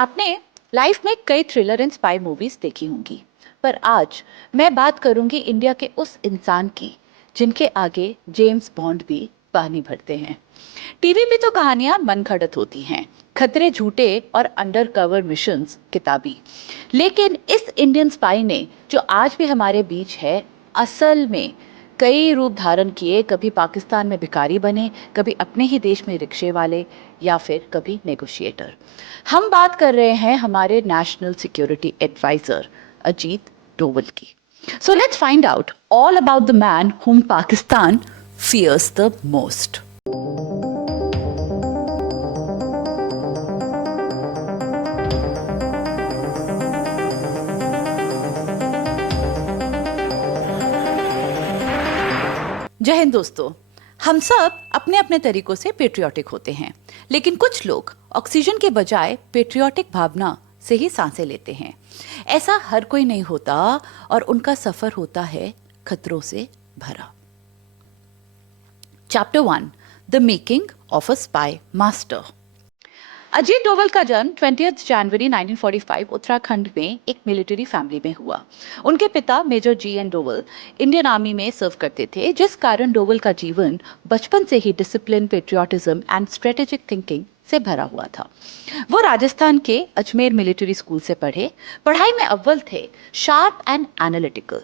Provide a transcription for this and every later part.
आपने लाइफ में कई थ्रिलर एंड स्पाई मूवीज देखी होंगी, पर आज मैं बात करूंगी इंडिया के उस इंसान की जिनके आगे जेम्स बॉन्ड भी पानी भरते हैं। टीवी पे तो कहानियां मन घड़त होती हैं, खतरे झूठे और अंडर कवर मिशंस किताबी, लेकिन इस इंडियन स्पाई ने जो आज भी हमारे बीच है, असल में कई रूप धारण किए। कभी पाकिस्तान में भिखारी बने, कभी अपने ही देश में रिक्शे वाले, या फिर कभी नेगोशिएटर। हम बात कर रहे हैं हमारे national security adviser Ajit Doval की। So let's find out all about the man whom Pakistan fears the most. जय हिंद दोस्तों। हम सब अपने अपने तरीकों से पेट्रियाटिक होते हैं, लेकिन कुछ लोग ऑक्सीजन के बजाय पेट्रियाटिक भावना से ही सांसें लेते हैं। ऐसा हर कोई नहीं होता और उनका सफर होता है खतरों से भरा। Chapter 1, the making of a spy master. Ajit Doval का जन्म 20 जनवरी 1945 उत्तराखंड में एक मिलिट्री फैमिली में हुआ। उनके पिता major G N Doval Indian army में सर्व करते थे, जिस कारण डोवल का जीवन बचपन से ही discipline, patriotism and strategic thinking से भरा हुआ था। वो राजस्थान के अजमेर मिलिट्री स्कूल से पढ़े, पढ़ाई में अव्वल थे, sharp and analytical.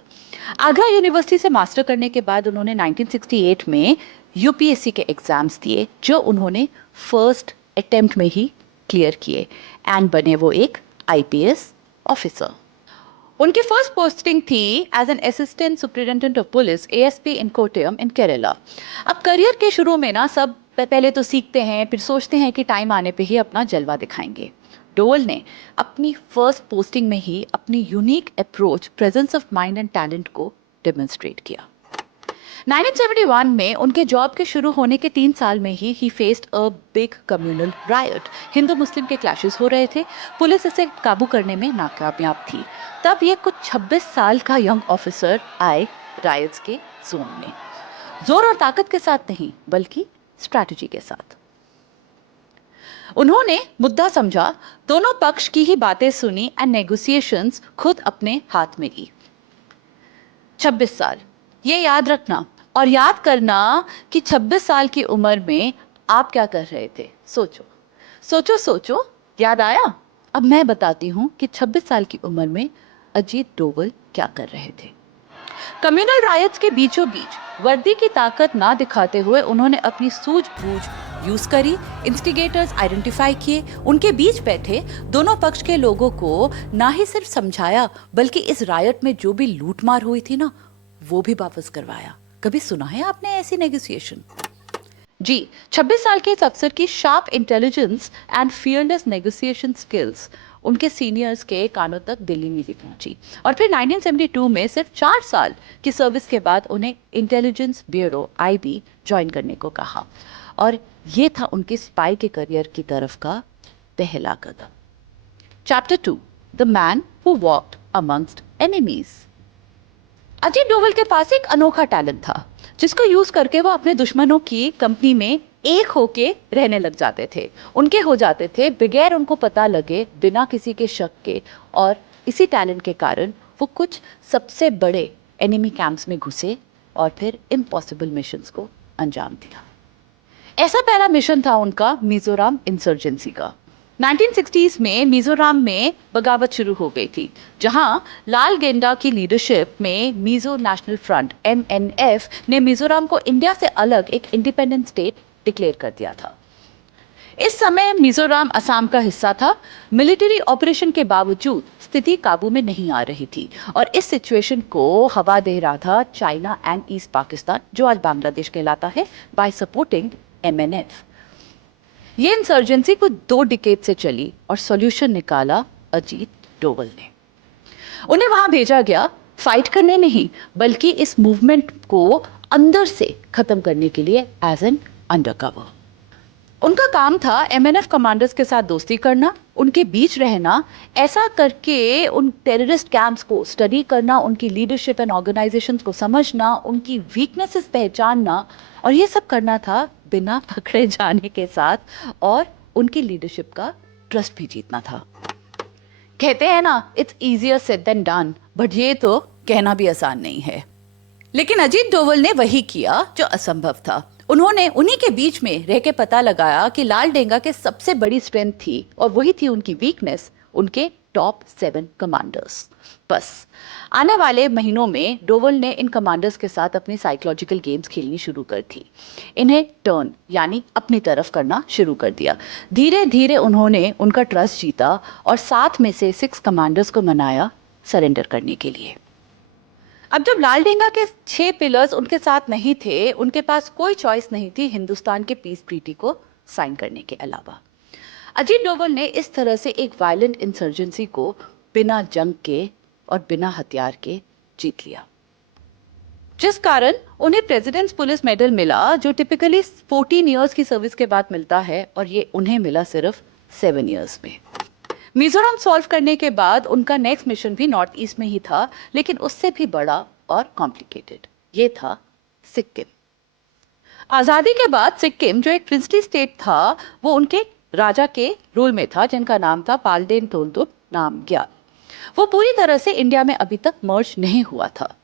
Agra university से मास्टर करने के बाद उन्होंने 1968 में यूपीएससी के एग्जाम्स दिए, जो उन्होंने फर्स्ट अटेम्प्ट में ही क्लियर किए एंड बने वो एक आईपीएस ऑफिसर। उनकी फर्स्ट पोस्टिंग थी as an assistant superintendent of police ASP in Kottayam in Kerala. अब करियर के शुरू में ना सब पहले तो सीखते हैं, फिर सोचते हैं कि टाइम आने पे ही अपना जलवा दिखाएंगे। डोवल ने अपनी फर्स्ट पोस्टिंग में ही अपनी unique approach, presence of mind and talent को डेमोन्स्ट्रेट किया। 1971 में उनके जॉब के शुरू होने के 3 साल में ही faced a big communal riot. हिंदू मुस्लिम के क्लैशेस हो रहे थे, पुलिस इसे काबू करने में नाकामयाब थी। तब ये कुछ 26 साल का यंग ऑफिसर आए रायट्स के जोन में, जोर और ताकत के साथ नहीं बल्कि स्ट्रैटेजी के साथ। उन्होंने मुद्दा समझा, दोनों पक्ष की ही बातें सुनी एंड नेगोशिएशंस खुद अपने हाथ में ली। 26 साल, ये याद रखना और याद करना कि 26 साल की उम्र में आप क्या कर रहे थे। सोचो सोचो सोचो, याद आया? अब मैं बताती हूँ कि 26 साल की उम्र में अजीत डोवल क्या कर रहे थे। कम्युनल रायट्स के बीचों बीच वर्दी की ताकत ना दिखाते हुए उन्होंने अपनी सूझबूझ यूज करी, इंस्टिगेटर्स आइडेंटिफाई किए, उनके बीच बैठे दोनों पक्ष के लोगों को ना ही सिर्फ समझाया बल्कि इस रायट में जो भी लूटमार हुई थी ना, वो भी वापस करवाया। कभी सुना है आपने ऐसी नेगोशिएशन? जी, 26 साल के इस अफसर की sharp intelligence and fearless negotiation skills उनके सीनियर्स के कानों तक दिल्ली में भी पहुंची, और फिर 1972 में सिर्फ 4 साल की सर्विस के बाद उन्हें इंटेलिजेंस ब्यूरो आईबी ज्वाइन करने को कहा, और ये था उनके स्पाई के करियर की तरफ का पहला कदम। Chapter 2, the man who walked amongst enemies. Ajit Doval के पास एक अनोखा टैलेंट था, जिसको यूज करके वो अपने दुश्मनों की कंपनी में एक होके रहने लग जाते थे, उनके हो जाते थे बगैर उनको पता लगे, बिना किसी के शक के। और इसी टैलेंट के कारण वो कुछ सबसे बड़े एनिमी कैंप्स में घुसे और फिर इम्पॉसिबल मिशंस को अंजाम दिया। ऐसा पहला मिशन था उनका मिजोरम इंसर्जेंसी का। 1960s में मिजोरम में बगावत शुरू हो गई थी, जहां लाल गेंडा की लीडरशिप में मिजो नेशनल फ्रंट एमएनएफ ने मिजोरम को इंडिया से अलग एक इंडिपेंडेंट स्टेट डिक्लेयर कर दिया था। इस समय मिजोरम असम का हिस्सा था। मिलिट्री ऑपरेशन के बावजूद स्थिति काबू में नहीं आ रही थी, और इस सिचुएशन को हवा दे रहा था चाइना एंड ईस्ट पाकिस्तान, जो आज बांग्लादेश कहलाता है, बाय सपोर्टिंग एमएनएफ। ये इंसर्जेंसी कुछ 2 डिकेड से चली और सॉल्यूशन निकाला अजीत डोवल ने। उन्हें वहां भेजा गया फाइट करने नहीं, बल्कि इस मूवमेंट को अंदर से खत्म करने के लिए एज एन अंडरकवर। उनका काम था एमएनएफ कमांडर्स के साथ दोस्ती करना, उनके बीच रहना, ऐसा करके उन टेररिस्ट कैंप्स को स्टडी करना, उनकी लीडरशिप एंड ऑर्गेनाइजेशंस को समझना, उनकी वीकनेसेस पहचानना, और ये सब करना था बिना पकड़े जाने के साथ और उनकी लीडरशिप का ट्रस्ट भी जीतना था। कहते हैं ना, it's easier said than done, but ये तो कहना भी आसान नहीं है। लेकिन अजीत डोवल ने वही किया जो असंभव था। उन्होंने उन्हीं के बीच में रह के पता लगाया कि लाल डेंगा के सबसे बड़ी स्ट्रेंथ थी और वही थी उनकी वीकनेस, उनके टॉप 7 कमांडर्स। बस आने वाले महीनों में डोवल ने इन कमांडर्स के साथ अपनी साइकोलॉजिकल गेम्स खेलनी शुरू कर थी। इन्हें टर्न यानी अपनी तरफ करना शुरू कर दिया। धीरे धीरे उन्होंने उनका ट्रस्ट जीता और 7 में से 6 कमांडर्स को मनाया सरेंडर करने के लिए। अब जब लाल डेंगा के 6 पिलर्स उनके साथ नहीं थे, उनके पास कोई चॉइस नहीं थी हिंदुस्तान के पीस ट्रीटी को साइन करने के अलावा। अजीत डोवल ने इस तरह से एक वायलेंट इंसर्जेंसी को बिना जंग के और बिना हथियार के जीत लिया, जिस कारण उन्हें प्रेसिडेंट्स पुलिस मेडल मिला, जो टिपिकली 14 इयर्स की सर्विस के बाद मिलता है, और ये उन्हें मिला सिर्फ 7 इयर्स में। मिजोरम सॉल्व करने के बाद उनका नेक्स्ट मिशन भी नॉर्थ ईस्ट में ही था, लेकिन उससे भी बड़ा और कॉम्प्लिकेटेड। ये था सिक्किम। आजादी के बाद सिक्किम, जो एक प्रिंसली स्टेट था, वो उनके राजा के रूल में था, जिनका नाम था पालडेन तोलदुप नामग्याल। वो पूरी तरह से इंडिया में अभी तक मर्ज नहीं हुआ था।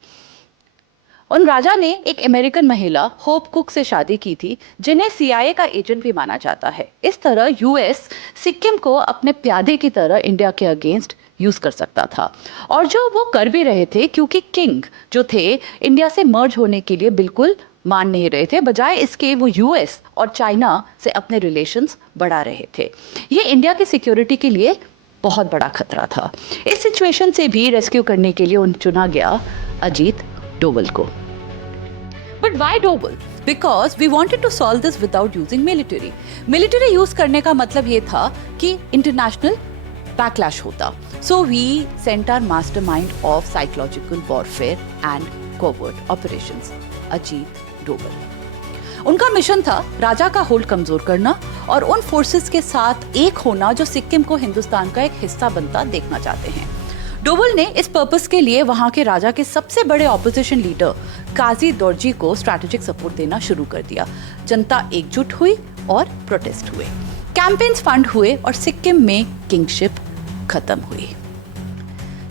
उन राजा ने एक अमेरिकन महिला होप कुक से शादी की थी, जिन्हें सीआईए का एजेंट भी माना जाता है। इस तरह यूएस सिक्किम को अपने प्यादे की तरह इंडिया के अगेंस्ट यूज कर सकता था, और जो वो कर भी रहे थे, क्योंकि किंग जो थे इंडिया से मर्ज होने के लिए बिल्कुल मान नहीं रहे थे। बजाय इसके वो यूएस और चाइना से अपने रिलेशंस बढ़ा रहे थे। ये इंडिया की सिक्योरिटी के लिए बहुत बड़ा खतरा था। इस सिचुएशन से भी रेस्क्यू करने के लिए उन चुना गया अजीत डोवल को। But why Doble? Because we wanted to solve this without using military. Military use करने का मतलब ये था कि international backlash होता. So we sent our mastermind of psychological warfare and covert operations, Ajit Doval. उनका मिशन था राजा का होल्ड कमजोर करना और उन फोर्सेस के साथ एक होना जो सिक्किम को हिंदुस्तान का एक हिस्सा बनता देखना चाहते हैं। डोवल ने इस पर्पस के लिए वहां के राजा के सबसे बड़े ऑपोजिशन लीडर काजी दोरजी को स्ट्रैटेजिक सपोर्ट देना शुरू कर दिया। जनता एकजुट हुई और प्रोटेस्ट हुए, कैंपेन्स फंड हुए और सिक्किम में किंगशिप खत्म हुई।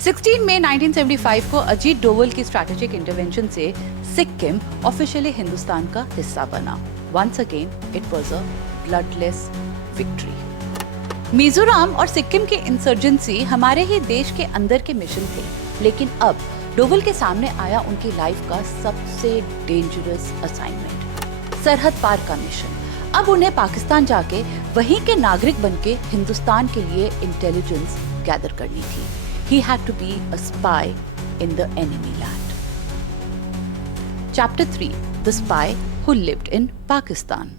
16 मई 1975 को अजीत डोवल की स्ट्रैटेजिक इंटरवेंशन से सिक्किम ऑफिशियली हिंदुस्तान का हिस्सा बना। Once again it was a bloodless victory. Mizoram और सिक्किम की इंसर्जेंसी हमारे ही देश के अंदर के मिशन थे, लेकिन अब डोवल के सामने आया उनकी लाइफ का सबसे डेंजरस असाइनमेंट, सरहद पार का मिशन। अब उन्हें पाकिस्तान जाके वहीं के नागरिक बनके हिंदुस्तान के लिए इंटेलिजेंस गैदर करनी थी। He had to be a spy in the enemy land. Chapter 3: The Spy Who Lived in Pakistan.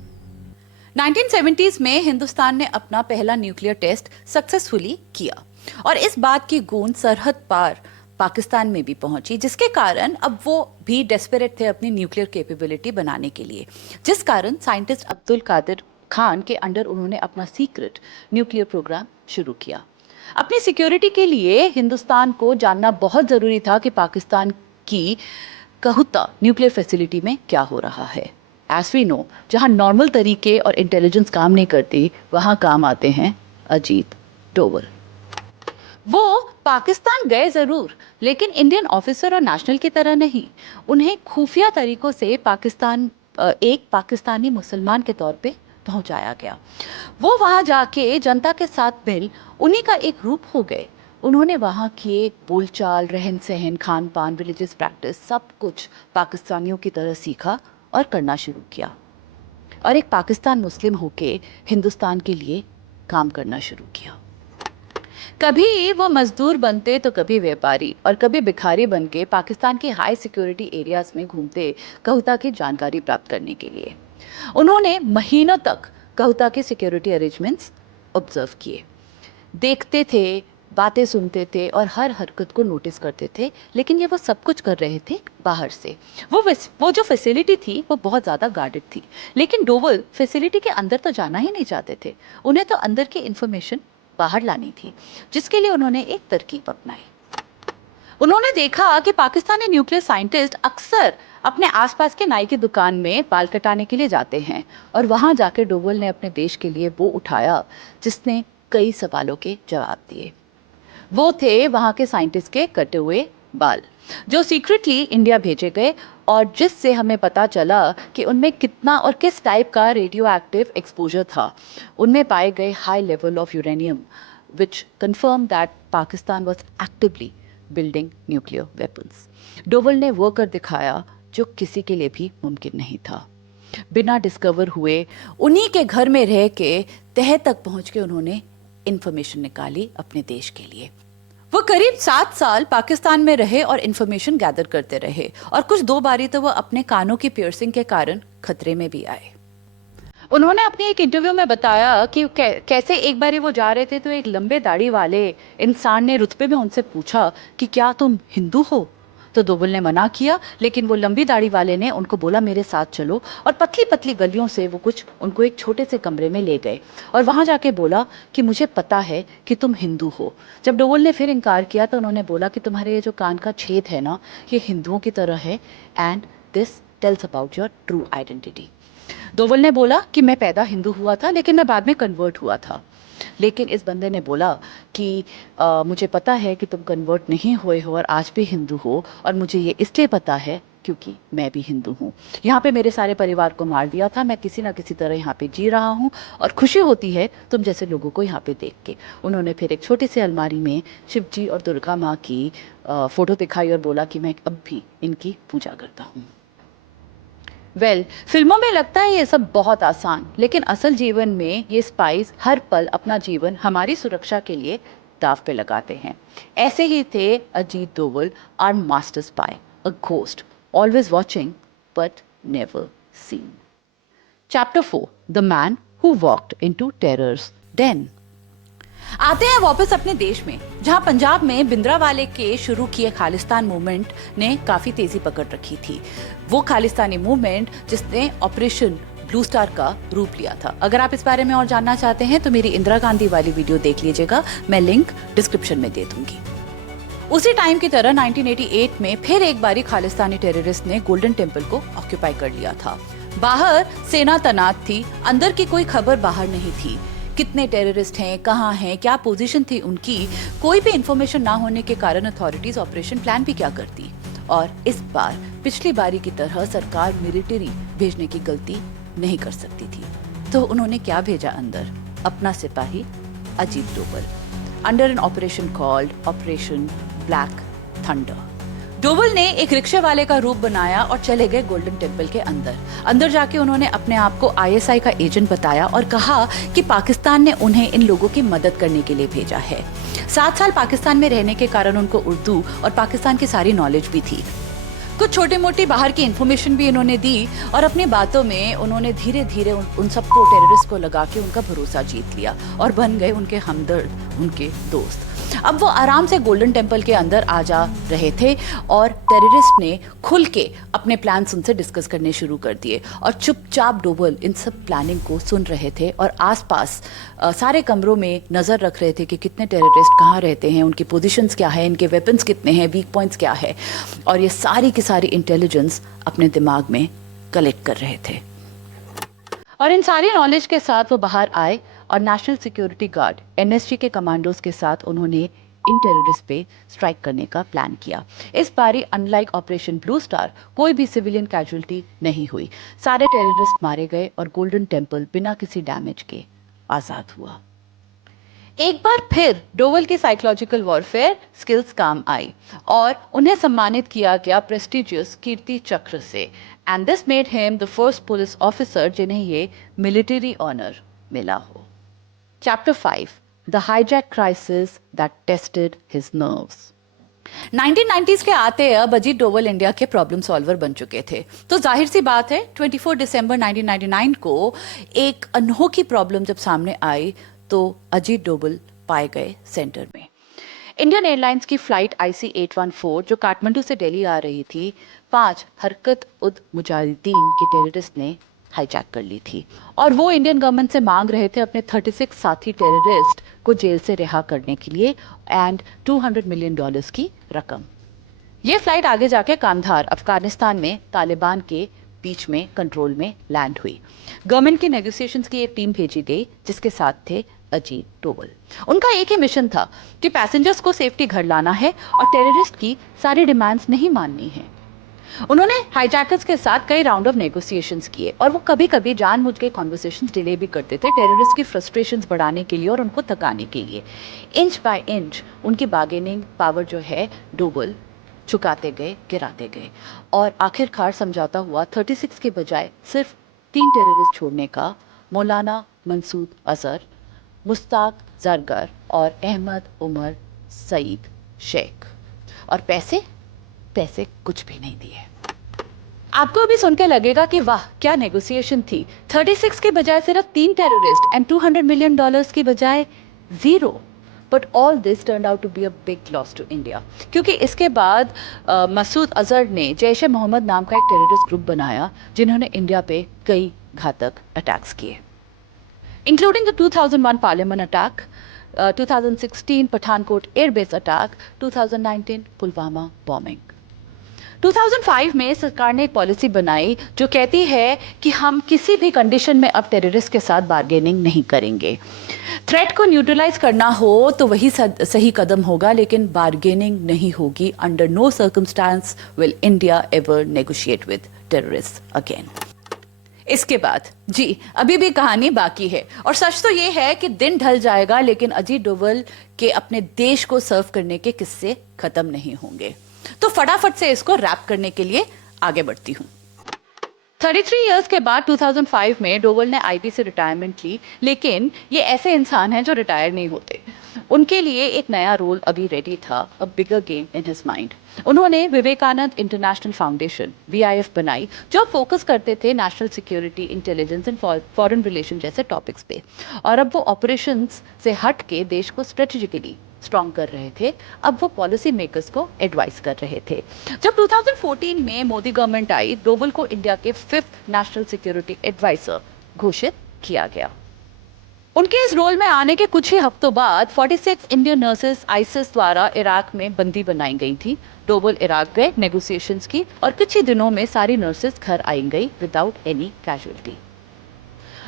1970s में हिंदुस्तान ने अपना पहला न्यूक्लियर टेस्ट सक्सेसफुली किया और इस बात की गूंज सरहद पार पाकिस्तान में भी पहुंची, जिसके कारण अब वो भी डेस्परेट थे अपनी न्यूक्लियर कैपेबिलिटी बनाने के लिए, जिस कारण साइंटिस्ट अब्दुल कादिर खान के अंडर उन्होंने अपना सीक्रेट न्यूक्लियर प्रोग्राम शुरू किया। अपनी सिक्योरिटी के लिए हिंदुस्तान को जानना बहुत ज़रूरी था कि पाकिस्तान की कहूता न्यूक्लियर फैसिलिटी में क्या हो रहा है। एज वी नो, जहाँ नॉर्मल तरीके और इंटेलिजेंस काम नहीं करती, वहाँ काम आते हैं अजीत डोवल। वो पाकिस्तान गए ज़रूर, लेकिन इंडियन ऑफिसर और नेशनल की तरह नहीं। उन्हें खुफिया तरीकों से एक पाकिस्तानी मुसलमान के तौर पे पहुंचाया गया। वो वहाँ जाके जनता के साथ मिल उन्हीं का एक रूप हो गए। उन्होंने वहाँ की बोलचाल, रहन सहन, खान पान, रिलीजियस प्रैक्टिस, सब कुछ पाकिस्तानियों की तरह सीखा और करना शुरू किया, और एक पाकिस्तान मुस्लिम होके हिंदुस्तान के लिए काम करना शुरू किया। कभी वो मजदूर बनते तो कभी व्यापारी और कभी भिखारी बनके पाकिस्तान के हाई सिक्योरिटी एरियाज में घूमते कहूता की जानकारी प्राप्त करने के लिए। उन्होंने महीनों तक कहूता के सिक्योरिटी अरेंजमेंट्स ऑब्जर्व किए, देखते थे, बातें सुनते थे और हर हरकत को नोटिस करते थे, लेकिन ये वो सब कुछ कर रहे थे बाहर से। वो जो फैसिलिटी थी वो बहुत ज़्यादा गार्डेड थी, लेकिन डोवल फैसिलिटी के अंदर तो जाना ही नहीं चाहते थे। उन्हें तो अंदर की इन्फॉर्मेशन बाहर लानी थी, जिसके लिए उन्होंने एक तरकीब अपनाई। उन्होंने देखा कि पाकिस्तानी न्यूक्लियर साइंटिस्ट अक्सर अपने आसपास के नाई की दुकान में बाल कटाने के लिए जाते हैं, और वहाँ जाकर डोवल ने अपने देश के लिए वो उठाया जिसने कई सवालों के जवाब दिए। वो थे वहाँ के साइंटिस्ट के कटे हुए बाल, जो सीक्रेटली इंडिया भेजे गए और जिससे हमें पता चला कि उनमें कितना और किस टाइप का रेडियो एक्टिव एक्सपोजर था। उनमें पाए गए high level of uranium which confirmed that Pakistan was actively building nuclear weapons. Doval ने वो कर दिखाया जो किसी के लिए भी मुमकिन नहीं था। बिना डिस्कवर हुए उन्हीं के घर में रह के तह तक पहुंच के उन्होंने इंफॉर्मेशन निकाली अपने देश के लिए। वो करीब 7 साल पाकिस्तान में रहे और इंफॉर्मेशन गैदर करते रहे और कुछ 2 बारी तो वो अपने कानों की पियर्सिंग के कारण खतरे में भी आए। उन्होंने अपने एक इंटरव्यू में बताया कि कैसे एक बार वो जा रहे थे तो एक लंबे दाढ़ी वाले इंसान ने रुतबे में उनसे पूछा कि क्या तुम हिंदू हो। तो डोवल ने मना किया, लेकिन वो लंबी दाढ़ी वाले ने उनको बोला मेरे साथ चलो, और पतली पतली गलियों से वो उनको एक छोटे से कमरे में ले गए और वहाँ जाके बोला कि मुझे पता है कि तुम हिंदू हो। जब डोवल ने फिर इनकार किया तो उन्होंने बोला कि तुम्हारे ये जो कान का छेद है ना, ये हिंदुओं की तरह है and this tells about your true identity. Doval ने बोला कि मैं पैदा हिंदू हुआ था लेकिन मैं बाद में कन्वर्ट हुआ था। लेकिन इस बंदे ने बोला कि मुझे पता है कि तुम कन्वर्ट नहीं हुए हो और आज भी हिंदू हो, और मुझे ये इसलिए पता है क्योंकि मैं भी हिंदू हूँ। यहाँ पे मेरे सारे परिवार को मार दिया था, मैं किसी ना किसी तरह यहाँ पे जी रहा हूँ और खुशी होती है तुम जैसे लोगों को यहाँ पे देख के। उन्होंने फिर एक छोटी सी अलमारी में शिव जी और दुर्गा माँ की फ़ोटो दिखाई और बोला कि मैं अब भी इनकी पूजा करता हूँ। फिल्मों में लगता है ये सब बहुत आसान, लेकिन असल जीवन में ये स्पाइस हर पल अपना जीवन हमारी सुरक्षा के लिए दाव पे लगाते हैं। ऐसे ही थे Ajit Doval, our master spy, a ghost, always watching but never seen. Chapter 4, the man who walked into terror's den। आते हैं वापस अपने देश में, जहां पंजाब में भिंडरावाले के शुरू किए खालिस्तान मूवमेंट ने काफी तेजी पकड़ रखी थी। वो खालिस्तानी मूवमेंट जिसने ऑपरेशन ब्लू स्टार का रूप लिया था। अगर आप इस बारे में और जानना चाहते हैं तो मेरी इंदिरा गांधी वाली वीडियो देख लीजिएगा, मैं लिंक डिस्क्रिप्शन में दे दूंगी। उसी टाइम की तरह 1988 में फिर एक बारी खालिस्तानी टेररिस्ट ने गोल्डन टेम्पल को ऑक्यूपाई कर लिया था। बाहर सेना तैनात थी, अंदर की कोई खबर बाहर नहीं थी। कितने टेररिस्ट हैं, कहाँ हैं, क्या पोजीशन थी उनकी, कोई भी इंफॉर्मेशन ना होने के कारण अथॉरिटीज ऑपरेशन प्लान भी क्या करती। और इस बार पिछली बारी की तरह सरकार मिलिट्री भेजने की गलती नहीं कर सकती थी, तो उन्होंने क्या भेजा अंदर? अपना सिपाही Ajit Doval, under an operation called operation black thunder. Doval ने एक रिक्शे वाले का रूप बनाया और चले गए गोल्डन टेम्पल के अंदर जाके उन्होंने अपने आप को आईएसआई का एजेंट बताया और कहा कि पाकिस्तान ने उन्हें इन लोगों की मदद करने के लिए भेजा है। 7 साल पाकिस्तान में रहने के कारण उनको उर्दू और पाकिस्तान की सारी नॉलेज भी थी। कुछ छोटी मोटी बाहर की इन्फॉर्मेशन भी इन्होंने दी और अपनी बातों में उन्होंने धीरे धीरे उन सबको, टेररिस्ट को लगा के उनका भरोसा जीत लिया और बन गए उनके हमदर्द, उनके दोस्त। अब वो आराम से गोल्डन टेम्पल के अंदर आ जा रहे थे और टेररिस्ट ने खुल के अपने प्लान्स उनसे डिस्कस करने शुरू कर दिए और चुपचाप डोवल इन सब प्लानिंग को सुन रहे थे और आसपास सारे कमरों में नज़र रख रहे थे कि कितने टेररिस्ट कहाँ रहते हैं, उनकी पोजीशंस क्या है, इनके वेपन्स कितने हैं, वीक पॉइंट्स क्या है, और ये सारी की सारी इंटेलिजेंस अपने दिमाग में कलेक्ट कर रहे थे। और इन सारी नॉलेज के साथ वो बाहर आए और नेशनल सिक्योरिटी गार्ड एनएसजी के कमांडोज के साथ उन्होंने इन टेररिस्ट पे स्ट्राइक करने का प्लान किया। इस बारी अनलाइक ऑपरेशन ब्लू स्टार कोई भी सिविलियन कैजुअल्टी नहीं हुई। सारे टेररिस्ट मारे गए और गोल्डन टेम्पल बिना किसी डैमेज के आजाद हुआ। एक बार फिर डोवल की साइकोलॉजिकल वॉरफेयर स्किल्स काम आई और उन्हें सम्मानित किया गया प्रेस्टिजियस कीर्ति चक्र से, and this made him the first police officer जिन्हें ये मिलिट्री ऑनर मिला हो। Chapter 5, the hijack crisis that tested his nerves. 1990s के आते अब अजीत डोवल इंडिया के प्रॉब्लम सॉल्वर बन चुके थे, तो जाहिर सी बात है 24 दिसंबर 1999 को एक अनोखी प्रॉब्लम जब सामने आई तो अजीत डोवल पाए गए सेंटर में। इंडियन एयरलाइंस की फ्लाइट IC-814 जो काठमांडू से दिल्ली आ रही थी, 5 हरकत उद मुजाहिदीन के टेररिस्ट ने हाईजैक कर ली थी और वो इंडियन गवर्नमेंट से मांग रहे थे अपने 36 साथी टेररिस्ट को जेल से रिहा करने के लिए एंड $200 मिलियन की रकम। ये फ्लाइट आगे जाके कांधार, अफगानिस्तान में तालिबान के बीच में कंट्रोल में लैंड हुई। गवर्नमेंट की नेगोशिएशंस की एक टीम भेजी गई जिसके साथ थे अजीत डोवल। उनका एक ही मिशन था कि पैसेंजर्स को सेफ्टी घर लाना है और टेररिस्ट की सारी डिमांड्स नहीं माननी है। उन्होंने हाईजैकर्स के साथ कई राउंड ऑफ नेगोशिएशंस किए और वो कभी कभी जानबूझ के कॉन्वर्सेशंस डिले भी करते थे टेररिस्ट की फ्रस्ट्रेशंस बढ़ाने के लिए और उनको थकाने के लिए। इंच बाय इंच उनकी बार्गेनिंग पावर जो है डोवल चुकाते गए, गिराते गए और आखिरकार समझौता हुआ 36 के बजाय सिर्फ 3 टेररिस्ट छोड़ने का, मौलाना मंसूद अजहर, मुश्ताक जरगर और अहमद उमर सईद शेख। और पैसे कुछ भी नहीं दिए। आपको अभी सुन के लगेगा कि वाह क्या नेगोशिएशन थी, 36 के बजाय सिर्फ 3 टेररिस्ट एंड $200 मिलियन की बजाय 0। But all this turn out to be a big loss to India, क्योंकि इसके बाद मसूद अजहर ने जैश ए मोहम्मद नाम का एक टेररिस्ट ग्रुप बनाया जिन्होंने इंडिया पे कई घातक अटैक्स किए, including the 2001 parliament attack, 2016 Pathankot airbase attack, 2019 Pulwama bombing. 2005 में सरकार ने एक पॉलिसी बनाई जो कहती है कि हम किसी भी कंडीशन में अब टेररिस्ट के साथ बार्गेनिंग नहीं करेंगे। थ्रेट को न्यूट्रलाइज करना हो तो वही सही कदम होगा, लेकिन बार्गेनिंग नहीं होगी। Under no circumstances will India ever negotiate with terrorist again. इसके बाद जी अभी भी कहानी बाकी है और सच तो ये है कि दिन ढल जाएगा लेकिन अजीत डोवल के अपने देश को सर्व करने के किस्से खत्म नहीं होंगे। तो फटाफट से इसको रैप करने के लिए आगे बढ़ती हूं। 33 इयर्स के बाद 2005 में डोवल ने आईबी से रिटायरमेंट ली, लेकिन ये ऐसे इंसान हैं जो रिटायर नहीं होते। उनके लिए एक नया रोल अभी रेडी था, a bigger game in his mind. उन्होंने विवेकानंद इंटरनेशनल फाउंडेशन VIF बनाई जो फोकस करते थे national security, intelligence and foreign relation जैसे टॉपिक्स पे, और अब वो ऑपरेशंस से हट के देश को स्ट्रेटेजिकली स्ट्रॉन्ग कर रहे थे। अब वो पॉलिसी मेकर्स को एडवाइस कर रहे थे। जब 2014 में मोदी गवर्नमेंट आई, डोवल को इंडिया के 5th नेशनल सिक्योरिटी एडवाइजर घोषित किया गया। उनके इस रोल में आने के कुछ ही हफ्तों बाद 46 इंडियन नर्सेस आईसिस द्वारा इराक में बंदी बनाई गई थी। डोवल इराक गए, नेगोशिएशंस की और कुछ ही दिनों में सारी नर्सेस घर आई गई विदाउट एनी कैजुअलिटी।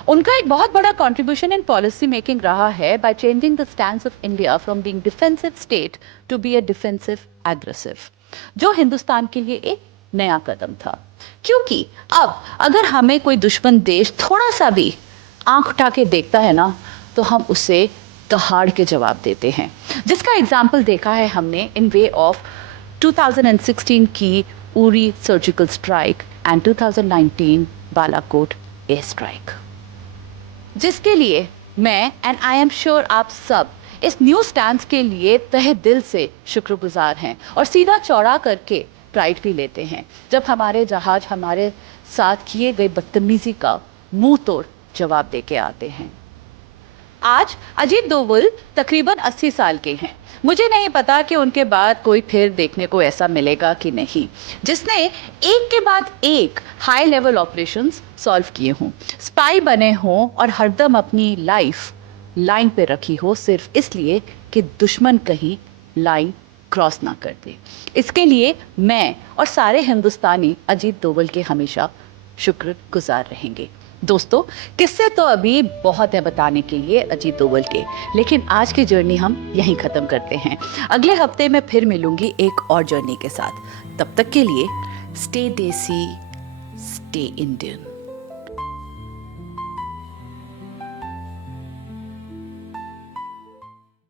उनका एक बहुत बड़ा कंट्रीब्यूशन इन पॉलिसी मेकिंग रहा है by changing the stance of India from being defensive state to be a defensive aggressive, जो हिंदुस्तान के लिए एक नया कदम था। क्योंकि अब अगर हमें कोई दुश्मन देश थोड़ा सा भी आंख उठा के देखता है ना, तो हम उसे दहाड़ के जवाब देते हैं, जिसका एग्जाम्पल देखा है हमने इन वे ऑफ 2016 की Uri surgical strike and 2019 Balakot air strike, जिसके लिए मैं एंड आई एम श्योर आप सब इस न्यू स्टैंड के लिए तहे दिल से शुक्रगुजार हैं और सीधा चौड़ा करके प्राइड भी लेते हैं जब हमारे जहाज हमारे साथ किए गए बदतमीजी का मुंह तोड़ जवाब दे के आते हैं। आज अजीत डोवल तकरीबन 80 साल के हैं। मुझे नहीं पता कि उनके बाद कोई फिर देखने को ऐसा मिलेगा कि नहीं, जिसने एक के बाद एक हाई लेवल ऑपरेशंस सॉल्व किए हों, स्पाई बने हों और हरदम अपनी लाइफ लाइन पे रखी हो, सिर्फ इसलिए कि दुश्मन कहीं लाइन क्रॉस ना कर दे। इसके लिए मैं और सारे हिंदुस्तानी अजीत डोवल के हमेशा शुक्रगुजार रहेंगे। दोस्तों, किस्से तो अभी बहुत है बताने के लिए अजीत डोवल के, लेकिन आज की जर्नी हम यहीं खत्म करते हैं। अगले हफ्ते मैं फिर मिलूंगी एक और जर्नी के साथ। तब तक के लिए स्टे देसी, स्टे इंडियन।